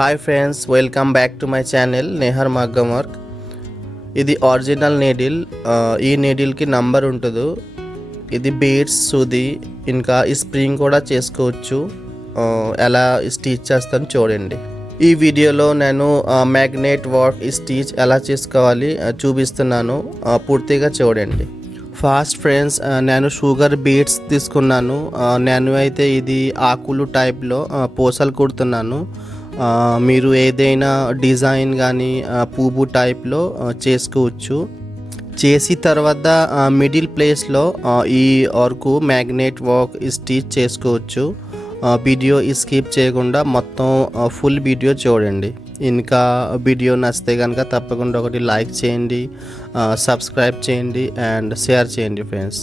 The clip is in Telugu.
Hi friends, welcome back to my channel Nehar మగ్గం వర్క్. ఇది ఒరిజినల్ నీడిల్. ఈ నీడిల్కి నంబర్ ఉంటుంది. ఇది బీడ్స్, సూది, ఇంకా ఈ స్ప్రింగ్ కూడా చేసుకోవచ్చు. ఎలా స్టిచ్ చేస్తాను చూడండి. ఈ వీడియోలో నేను మ్యాగ్నెట్ వర్క్ స్టిచ్ ఎలా చేసుకోవాలి చూపిస్తున్నాను. పూర్తిగా చూడండి. ఫాస్ట్ ఫ్రెండ్స్, నేను షుగర్ బీడ్స్ తీసుకున్నాను. నేను అయితే ఇది ఆకులు టైప్లో పూసలు కుడుతున్నాను. మీరు ఏదైనా డిజైన్ కానీ పువ్వు టైప్లో చేసుకోవచ్చు. చేసి తర్వాత మిడిల్ ప్లేస్లో ఈ వర్క్ మ్యాగ్నెట్ వర్క్ స్టిచ్ చేసుకోవచ్చు. వీడియో స్కిప్ చేయకుండా మొత్తం ఫుల్ వీడియో చూడండి. ఇంకా వీడియో నచ్చితే కనుక తప్పకుండా ఒకటి లైక్ చేయండి, సబ్స్క్రైబ్ చేయండి అండ్ షేర్ చేయండి ఫ్రెండ్స్.